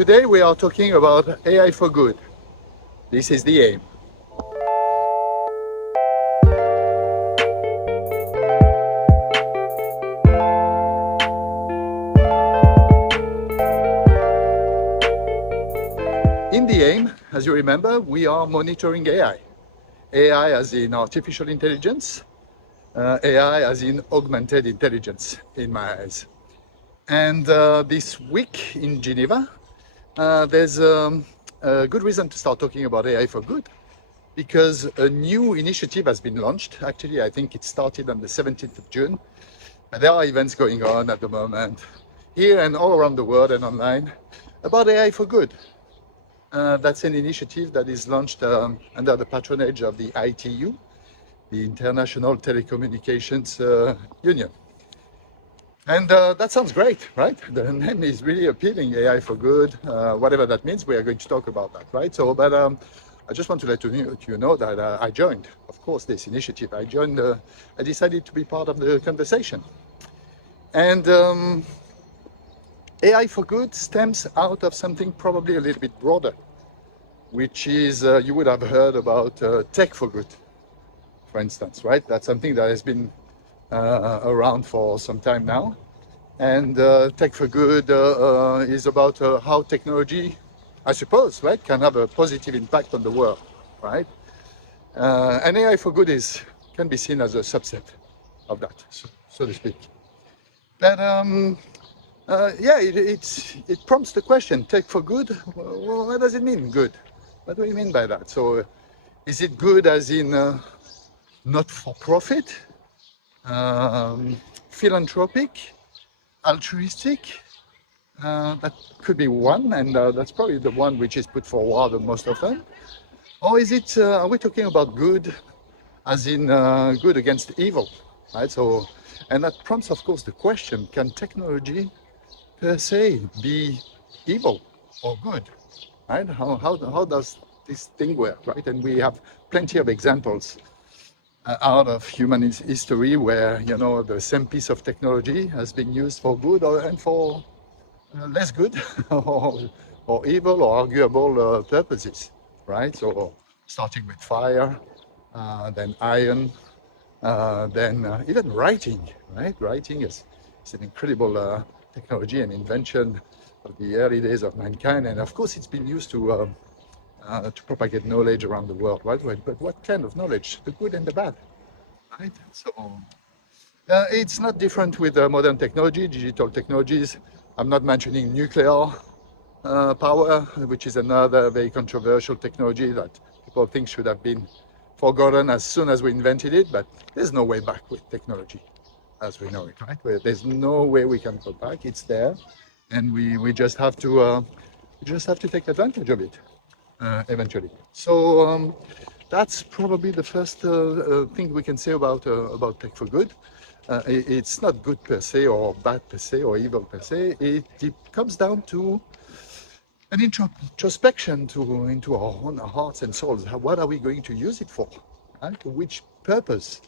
Today we are talking about AI for good. This is the aim. In the aim, as you remember, we are monitoring AI. AI as in artificial intelligence, AI as in augmented intelligence in my eyes. And this week in Geneva, there's a good reason to start talking about AI for good, because a new initiative has been launched. Actually, I think it started on the 17th of June. And there are events going on at the moment, here and all around the world and online, about AI for good. That's an initiative that is launched under the patronage of the ITU, the International Telecommunications Union. And that sounds great, right? The name is really appealing, AI for good, whatever that means. We are going to talk about that, right? So, but I just want to let you know that I joined, of course, this initiative. I decided to be part of the conversation. And AI for good stems out of something probably a little bit broader, which is, you would have heard about tech for good, for instance, right? That's something that has been around for some time now. And tech for good is about how technology, I suppose, right, can have a positive impact on the world, right? And AI for good can be seen as a subset of that, so to speak. But yeah, it prompts the question, tech for good, well, what does it mean, good? What do you mean by that? So is it good as in not for profit, philanthropic, altruistic? That could be one, and that's probably the one which is put forward the most often. Or is it, are we talking about good as in good against evil, right? So, and that prompts, of course, the question, can technology per se be evil or good, right? How does this thing work, right? And we have plenty of examples out of human history where, you know, the same piece of technology has been used for good and for less good or evil or arguable purposes, right? So starting with fire, then iron, then even writing, right? Writing is an incredible technology and invention of the early days of mankind, and of course it's been used to propagate knowledge around the world, right? But what kind of knowledge? The good and the bad, right? So it's not different with modern technology, digital technologies. I'm not mentioning nuclear power, which is another very controversial technology that people think should have been forgotten as soon as we invented it, but there's no way back with technology as we know it, right? There's no way we can go back. It's there, and we just have to take advantage of it eventually. So that's probably the first thing we can say about tech for good. It's not good per se or bad per se or evil per se. It comes down to an introspection into our own hearts and souls. What are we going to use it for? Right? For which purpose?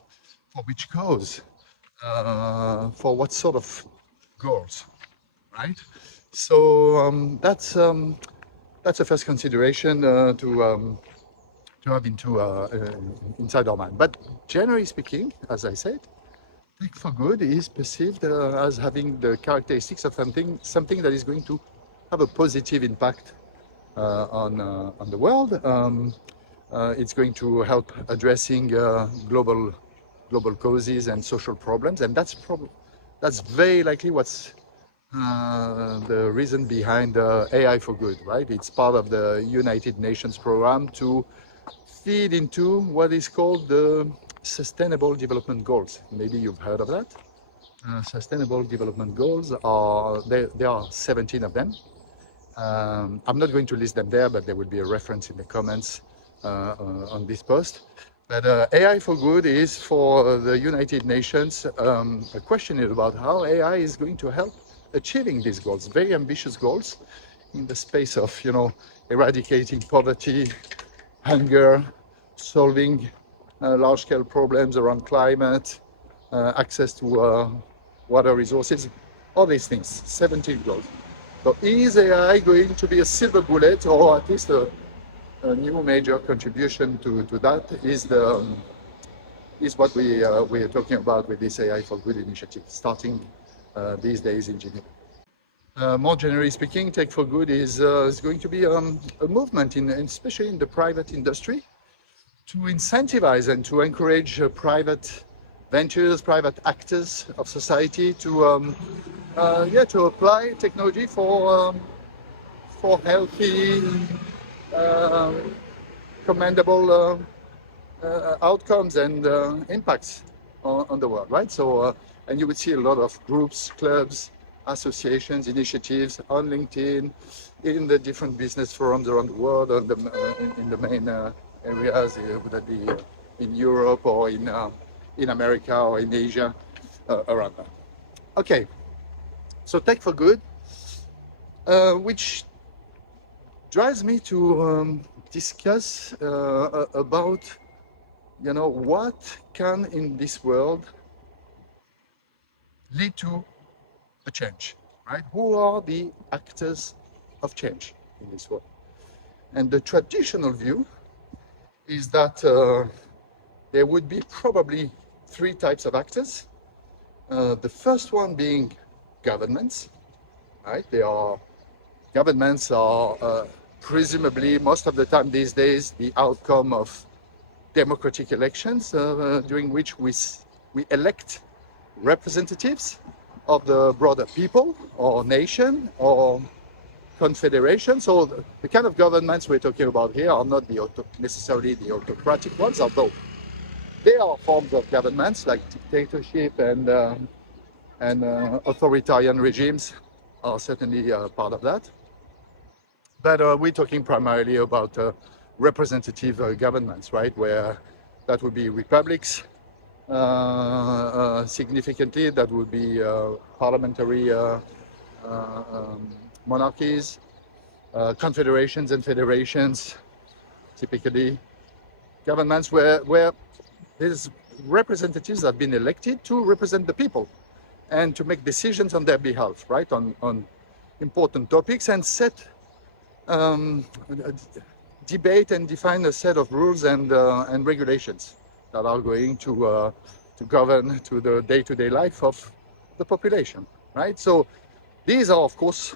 For which cause? For what sort of goals? Right? So that's a first consideration to have inside our mind. But generally speaking, as I said, tech for good is perceived as having the characteristics of something that is going to have a positive impact on the world. It's going to help addressing global causes and social problems, and that's very likely what's the reason behind AI for good, right? It's part of the United Nations program to feed into what is called the Sustainable Development Goals. Maybe you've heard of that. Sustainable Development Goals there are 17 of them. I'm not going to list them there, but there will be a reference in the comments on this post. But AI for Good is for the United Nations a question about how AI is going to help achieving these goals, very ambitious goals in the space of, you know, eradicating poverty, hunger, solving large-scale problems around climate, access to water resources, all these things, 17 goals. So is AI going to be a silver bullet, or at least a new major contribution to that is what we are talking about with this AI for Good initiative, starting these days in Geneva. More generally speaking, Tech for Good is going to be a movement, especially in the private industry, to incentivize and to encourage private ventures, private actors of society to to apply technology for healthy, commendable outcomes and impacts on the world, right? So, and you would see a lot of groups, clubs, associations, initiatives on LinkedIn, in the different business forums around the world, in the main areas, would that be in Europe or in America or in Asia, around that. Okay, so Tech for Good, which drives me to discuss about, what can in this world lead to a change, right? Who are the actors of change in this world? And the traditional view is that there would be probably three types of actors. The first one being governments, right? Governments are presumably most of the time these days the outcome of democratic elections during which we elect representatives of the broader people or nation or confederation. So the kind of governments we're talking about here are not necessarily the autocratic ones, although there are forms of governments like dictatorship and authoritarian regimes are certainly part of that. But we're talking primarily about representative governments, right? Where that would be republics, significantly, that would be parliamentary monarchies, confederations and federations, typically governments where these representatives have been elected to represent the people and to make decisions on their behalf, right, on important topics, and set debate and define a set of rules and regulations that are going to govern to the day-to-day life of the population, right? So these are, of course,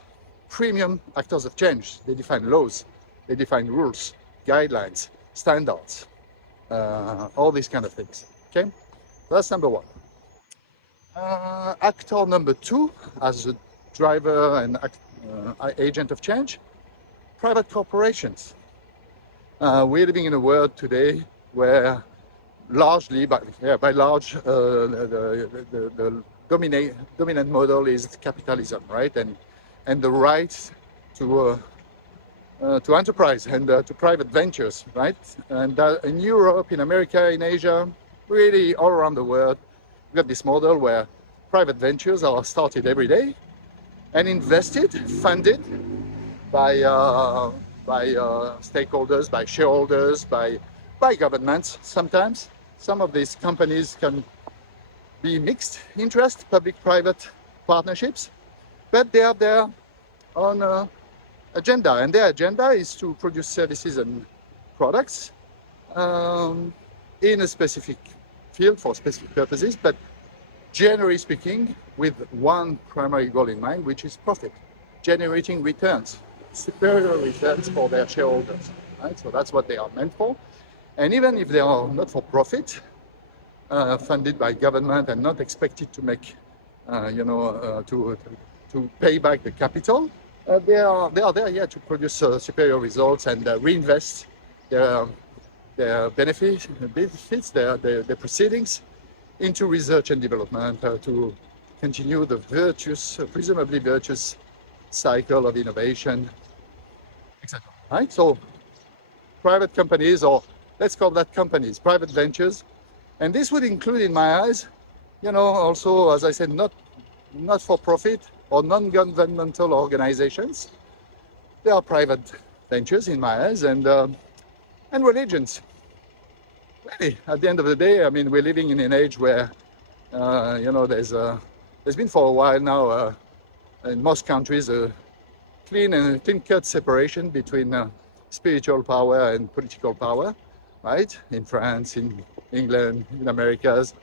premium actors of change. They define laws, they define rules, guidelines, standards, all these kind of things. Okay, that's number one. Actor number two, as a driver and agent of change, private corporations. We're living in a world today where largely, by large, the dominant model is capitalism, right? And the right to enterprise and to private ventures, right? And in Europe, in America, in Asia, really all around the world, we've got this model where private ventures are started every day and invested, funded by stakeholders, by shareholders, by governments. Sometimes some of these companies can be mixed interest, public-private partnerships, but they have their own agenda, and their agenda is to produce services and products in a specific field for specific purposes, but generally speaking, with one primary goal in mind, which is profit, generating returns, superior returns for their shareholders, right? So that's what they are meant for. And even if they are not for profit, funded by government and not expected to make, to pay back the capital, they are there to produce superior results and reinvest their benefits, their proceedings into research and development to continue the presumably virtuous cycle of innovation, etc. Right? So private companies, or let's call that companies, private ventures, and this would include, in my eyes, also, as I said, not for profit or non-governmental organizations. They are private ventures, in my eyes, and religions. Really, at the end of the day, I mean, we're living in an age where, there's been for a while now, in most countries, clean-cut separation between spiritual power and political power, right? In France, in England, in Americas,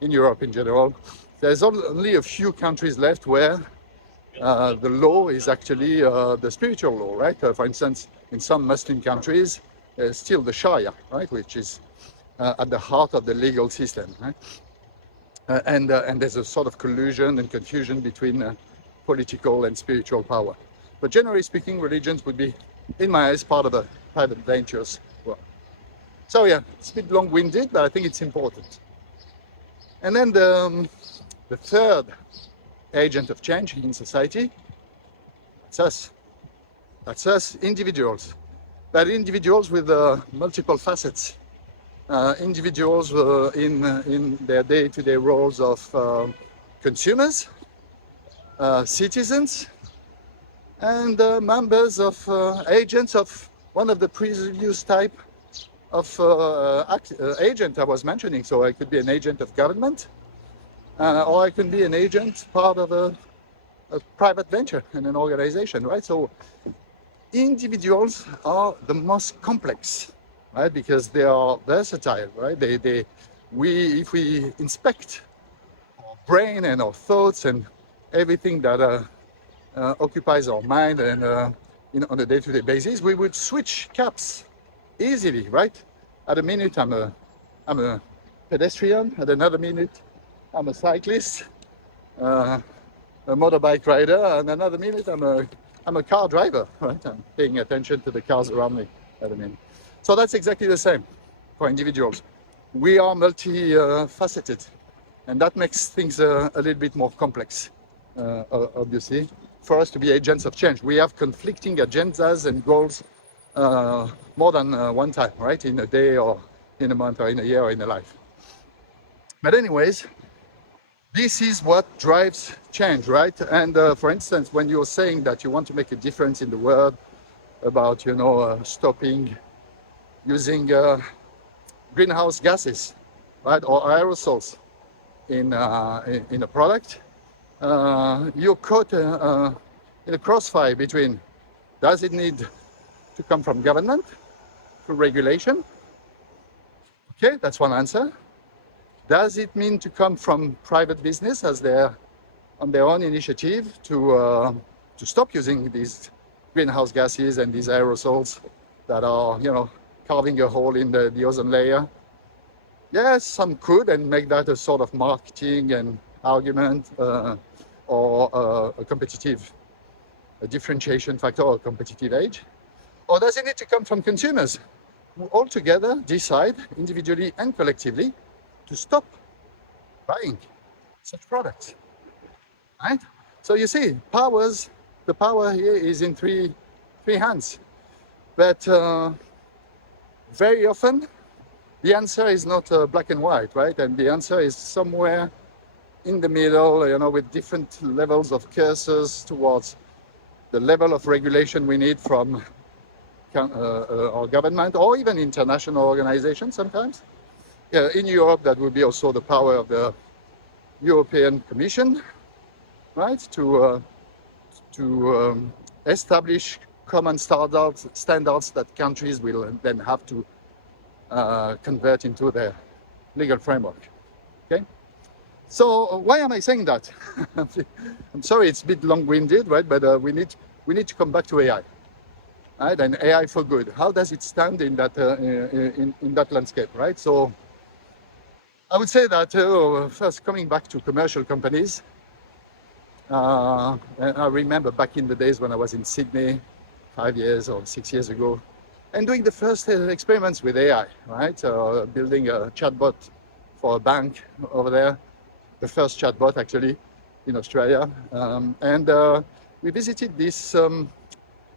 in Europe in general. There's only a few countries left where the law is actually the spiritual law, right? For instance, in some Muslim countries, there's still the Sharia, right, which is at the heart of the legal system, right? And there's a sort of collusion and confusion between political and spiritual power. But generally speaking, religions would be, in my eyes, part of a private ventures world. So yeah, it's a bit long-winded, but I think it's important. And then the third agent of change in society, that's us. That's us, individuals. But individuals with multiple facets. Individuals in their day-to-day roles of consumers, citizens, and members of agents of one of the previous type of agent I was mentioning. So I could be an agent of government, or I can be an agent, part of a private venture in an organization, right? So individuals are the most complex, right? Because they are versatile, right? If we inspect our brain and our thoughts and everything that occupies our mind and on a day-to-day basis, we would switch caps easily, right? At a minute, I'm a pedestrian. At another minute, I'm a cyclist, a motorbike rider, and another minute I'm a car driver, right? I'm paying attention to the cars around me at a minute. So that's exactly the same for individuals. We are multi-faceted, and that makes things a little bit more complex, obviously, for us to be agents of change. We have conflicting agendas and goals more than one time, right? In a day or in a month or in a year or in a life. But anyways, this is what drives change, right? And for instance, when you're saying that you want to make a difference in the world about, stopping using greenhouse gases, right, or aerosols in a product, you're caught in a crossfire between, does it need to come from government, through regulation? Okay, that's one answer. Does it mean to come from private business as they're on their own initiative to stop using these greenhouse gases and these aerosols that are, carving a hole in the ozone layer? Yes, some could, and make that a sort of marketing and argument or a competitive differentiation factor or competitive edge. Or does it need to come from consumers who all together decide, individually and collectively, to stop buying such products, right? So you see, the power here is in three hands. But very often, the answer is not black and white, right? And the answer is somewhere in the middle, with different levels of cursors towards the level of regulation we need from our government or even international organizations sometimes. In Europe, that would be also the power of the European Commission, right? To establish common standards that countries will then have to convert into their legal framework. Okay. So why am I saying that? I'm sorry, it's a bit long-winded, right? But we need to come back to AI, right? And AI for good. How does it stand in that in that landscape, right? So I would say that first, coming back to commercial companies, and I remember back in the days when I was in Sydney 5 years or 6 years ago, and doing the first experiments with AI, right? Building a chatbot for a bank over there, the first chatbot actually in Australia. And we visited this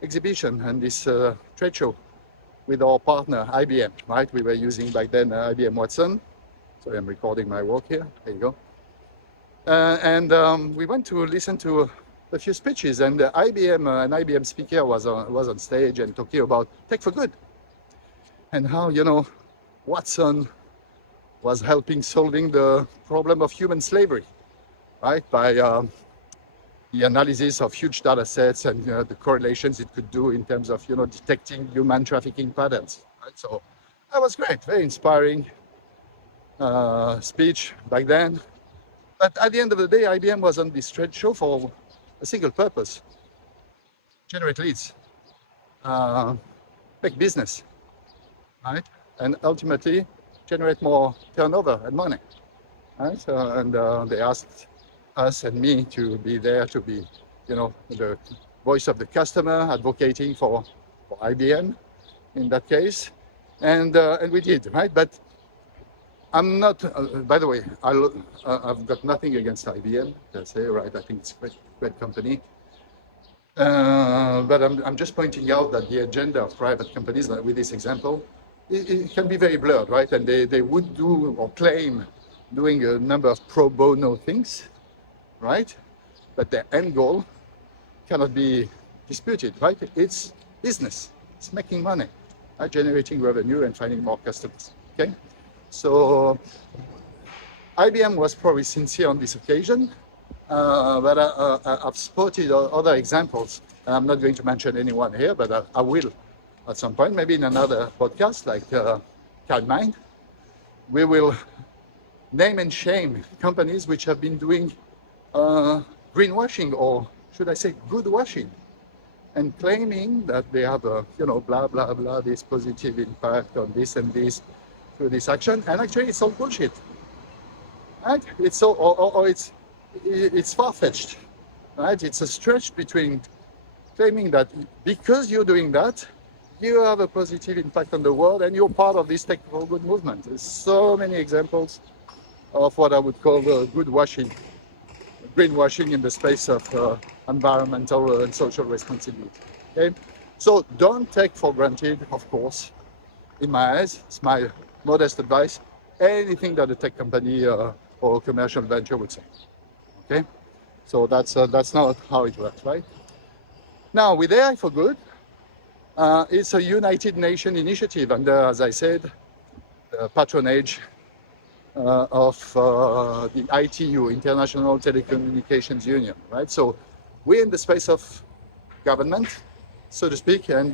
exhibition and this trade show with our partner, IBM, right? We were using back then IBM Watson. Sorry, I'm recording my work here. There you go. And we went to listen to a few speeches, and an IBM speaker was on stage and talking about tech for good, and how Watson was helping solving the problem of human slavery, right? By the analysis of huge data sets and the correlations it could do in terms of detecting human trafficking patterns. Right? So that was great, very inspiring speech back then. But at the end of the day, IBM was on this trade show for a single purpose: generate leads, make business, right? And ultimately generate more turnover and money, right? And they asked us and me to be there, to be, the voice of the customer, advocating for IBM in that case, and we did, right? But I'm not. By the way, I've got nothing against IBM per se, right? I think it's a great company. But I'm just pointing out that the agenda of private companies, like with this example, it can be very blurred, right? And they would do or claim doing a number of pro bono things, right? But their end goal cannot be disputed, right? It's business. It's making money, right? Generating revenue and finding more customers, okay? So IBM was probably sincere on this occasion, but I've spotted other examples. And I'm not going to mention anyone here, but I will at some point, maybe in another podcast like Mind. We will name and shame companies which have been doing greenwashing, or should I say good washing, and claiming that they have blah, blah, blah, this positive impact on this and this through this action. And actually it's all bullshit, right? It's so, or it's far-fetched, right? It's a stretch between claiming that because you're doing that, you have a positive impact on the world and you're part of this tech for good movement. There's so many examples of what I would call good washing, greenwashing in the space of environmental and social responsibility. Okay? So don't take for granted, of course, in my eyes, it's my modest advice, anything that a tech company or a commercial venture would say. Okay? So that's not how it works, right? Now, with AI for Good, it's a United Nations initiative under, as I said, the patronage of the ITU, International Telecommunications Union, right? So we're in the space of government, so to speak, and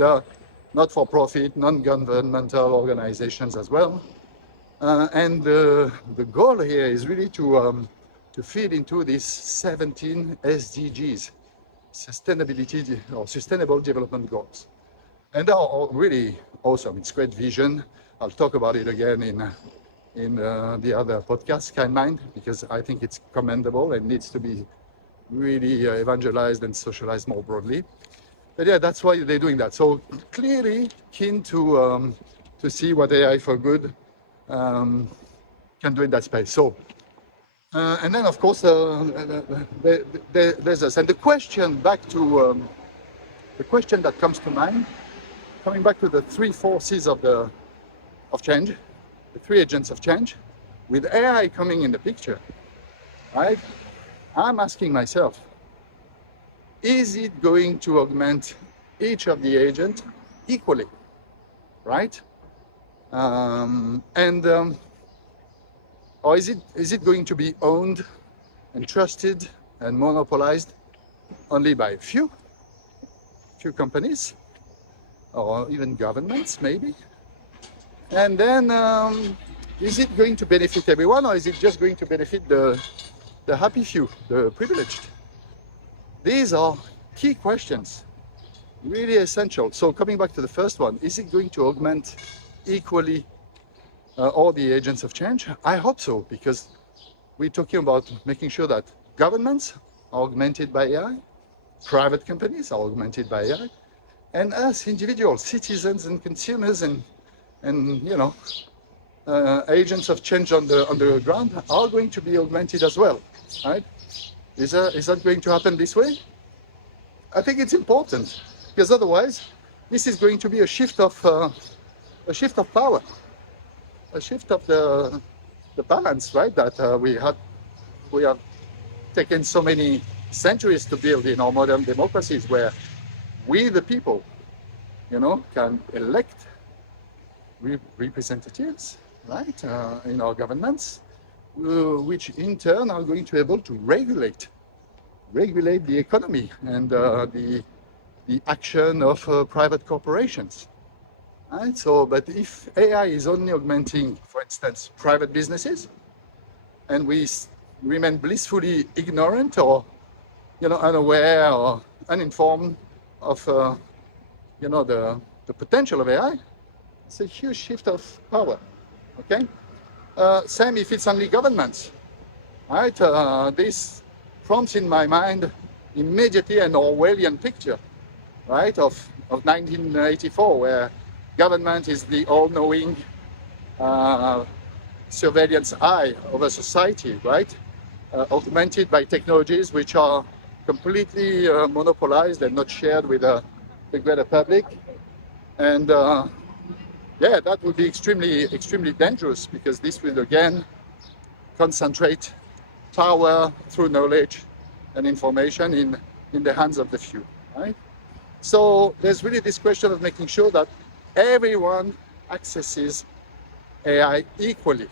not-for-profit, non-governmental organizations as well. And the goal here is really to feed into these 17 SDGs, sustainability or sustainable development goals. And they're all really awesome. It's great vision. I'll talk about it again in the other podcast, Mind, because I think it's commendable and needs to be really evangelized and socialized more broadly. But yeah, that's why they're doing that. So clearly keen to see what AI for Good can do in that space. So, and then of course there's this. And the question back to the question that comes to mind, coming back to the three forces of change, the three agents of change, with AI coming in the picture, right? I'm asking myself, is it going to augment each of the agents equally, right? Or is it going to be owned and trusted and monopolized only by a few companies, or even governments, maybe? And then, is it going to benefit everyone, or is it just going to benefit the happy few, the privileged? These are key questions, really essential. So coming back to the first one, is it going to augment equally all the agents of change? I hope so, because we're talking about making sure that governments are augmented by AI, private companies are augmented by AI, and us individuals, citizens and consumers and agents of change on the ground are going to be augmented as well, right? Is that going to happen this way? I think it's important, because otherwise this is going to be a shift of power, a shift of the balance, right? That we have taken so many centuries to build in our modern democracies, where we, the people, can elect representatives, right, in our governments, which in turn are going to be able to regulate regulate the economy and the action of private corporations. Right? So, but if AI is only augmenting, for instance, private businesses, and we remain blissfully ignorant or, unaware or uninformed of, the potential of AI, it's a huge shift of power. Okay. Same if it's only governments. Right. This prompts in my mind immediately an Orwellian picture, right, of 1984, where government is the all-knowing surveillance eye over society, right, augmented by technologies which are completely monopolized and not shared with the greater public. And yeah, that would be extremely dangerous, because this will again concentrate power through knowledge and information in the hands of the few, right? So there's really this question of making sure that everyone accesses AI equally,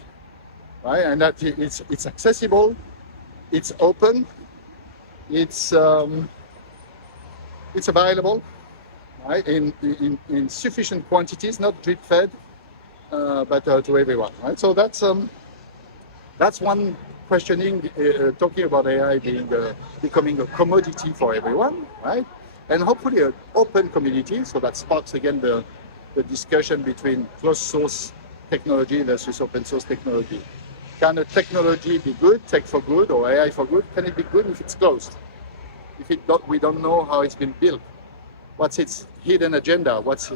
right? And that it's accessible, it's open, it's available, right? In sufficient quantities, not drip-fed, but to everyone, right? So that's one questioning, talking about AI becoming a commodity for everyone, right? And hopefully an open community, so that sparks again the discussion between closed source technology versus open source technology. Can a technology be good, tech for good, or AI for good? Can it be good if it's closed? If we don't know how it's been built? What's its hidden agenda? What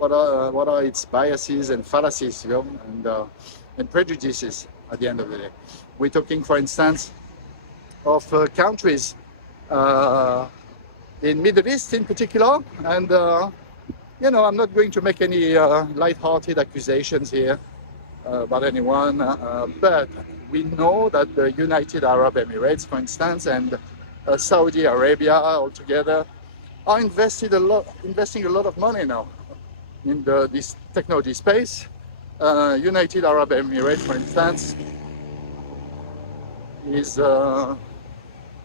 are its biases and fallacies, and prejudices at the end of the day? We're talking, for instance, of countries in Middle East in particular, and I'm not going to make any light-hearted accusations here about anyone, but we know that the United Arab Emirates, for instance, and Saudi Arabia altogether are investing a lot of money now in this technology space. United Arab Emirates, for instance, is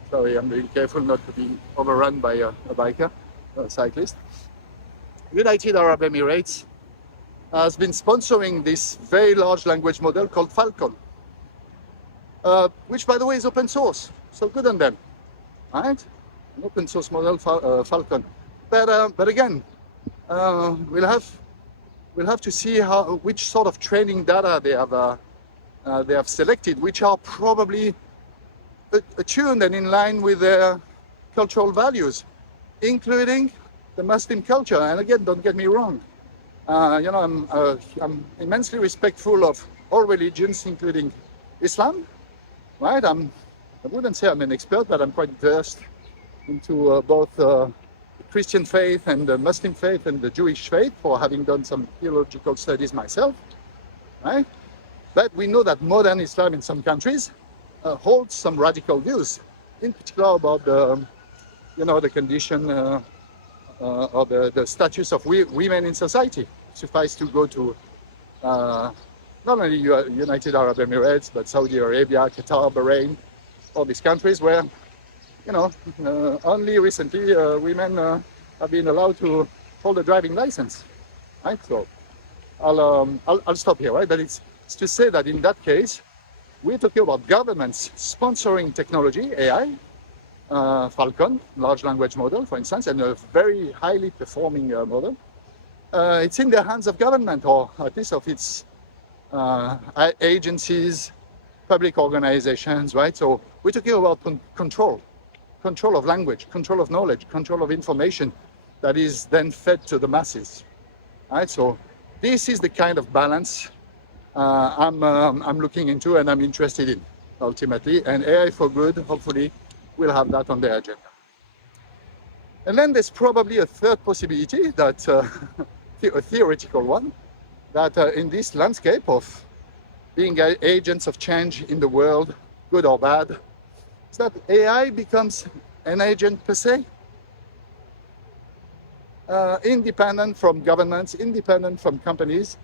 sorry, I'm being careful not to be overrun by a biker, a cyclist. United Arab Emirates has been sponsoring this very large language model called Falcon, which, by the way, is open source. So good on them, right? An open source model, Falcon. But again, we'll have to see which sort of training data they have selected, which are probably attuned and in line with their cultural values, including the Muslim culture. And again, don't get me wrong, I'm immensely respectful of all religions, including Islam, right? I wouldn't say I'm an expert, but I'm quite versed into both the Christian faith and the Muslim faith and the Jewish faith, for having done some theological studies myself, right? But we know that modern Islam in some countries holds some radical views, in particular about the condition or the status of women in society. Suffice to go to not only United Arab Emirates, but Saudi Arabia, Qatar, Bahrain, all these countries where, only recently women have been allowed to hold a driving license, right? So I'll stop here, right? But it's to say that in that case, we're talking about governments sponsoring technology, AI, Falcon, large language model, for instance, and a very highly performing model. It's in the hands of government, or at least of its agencies, public organizations, right? So we're talking about control of language, control of knowledge, control of information that is then fed to the masses, right? So this is the kind of balance I'm looking into and I'm interested in, ultimately. And AI for Good, hopefully, will have that on their agenda. And then there's probably a third possibility, that a theoretical one, that in this landscape of being agents of change in the world, good or bad, is that AI becomes an agent per se, independent from governments, independent from companies,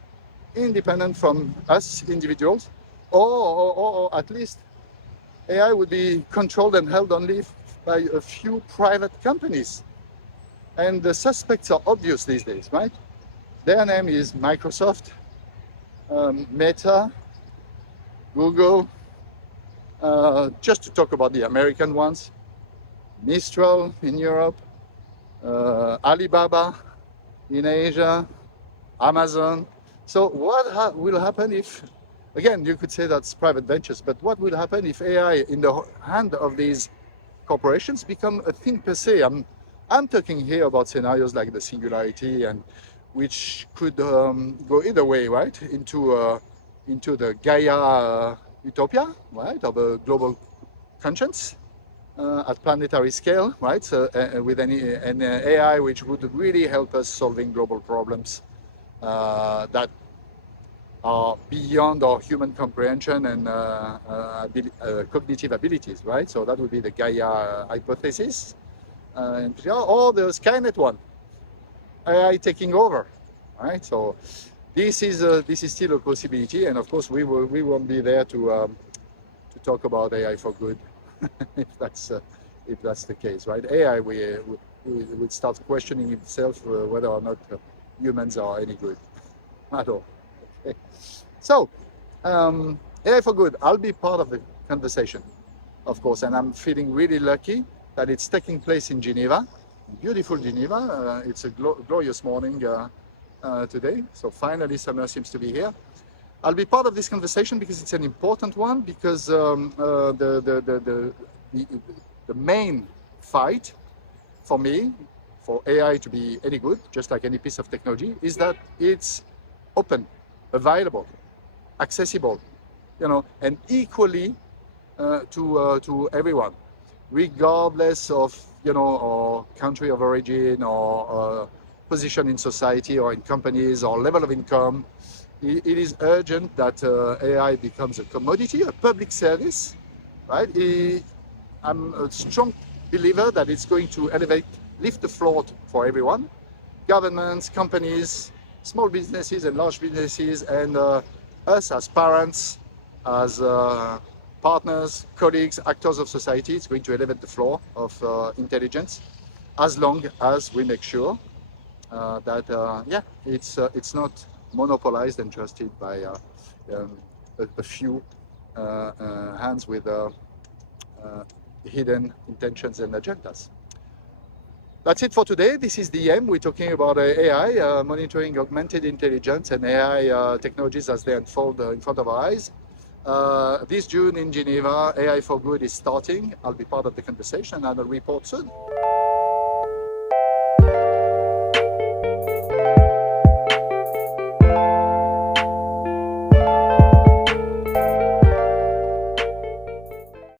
independent from us individuals, or at least AI would be controlled and held only by a few private companies. And the suspects are obvious these days, right? Their name is Microsoft, Meta, Google, just to talk about the American ones, Mistral in Europe, Alibaba in Asia, Amazon. So what will happen if, again, you could say that's private ventures, but what will happen if AI in the hand of these corporations become a thing per se? I'm talking here about scenarios like the singularity, and which could go either way, right? Into the Gaia utopia, right, of a global conscience at planetary scale, right? So with an AI which would really help us solving global problems that are beyond our human comprehension and cognitive abilities, right? So that would be the Gaia hypothesis. Or the Skynet one, AI taking over, right? So this is still a possibility, and of course we won't be there to talk about AI for good if that's the case, right? AI would start questioning itself whether or not humans are any good at all. Okay. So AI for good, I'll be part of the conversation, of course, and I'm feeling really lucky that it's taking place in Geneva, beautiful Geneva. It's a glorious morning today, so finally summer seems to be here. I'll be part of this conversation because it's an important one, because the main fight for me, for AI to be any good, just like any piece of technology, is that it's open, available, accessible, and equally to everyone, regardless of or country of origin, or position in society, or in companies, or level of income. It is urgent that AI becomes a commodity, a public service, right? I'm a strong believer that it's going to lift the floor for everyone, governments, companies, small businesses and large businesses, and us as parents, as partners, colleagues, actors of society. It's going to elevate the floor of intelligence, as long as we make sure that it's not monopolized and trusted by a few hands with hidden intentions and agendas. That's it for today. This is the M. We're talking about AI, monitoring augmented intelligence and AI technologies as they unfold in front of our eyes. This June in Geneva, AI for Good is starting. I'll be part of the conversation and I'll report soon.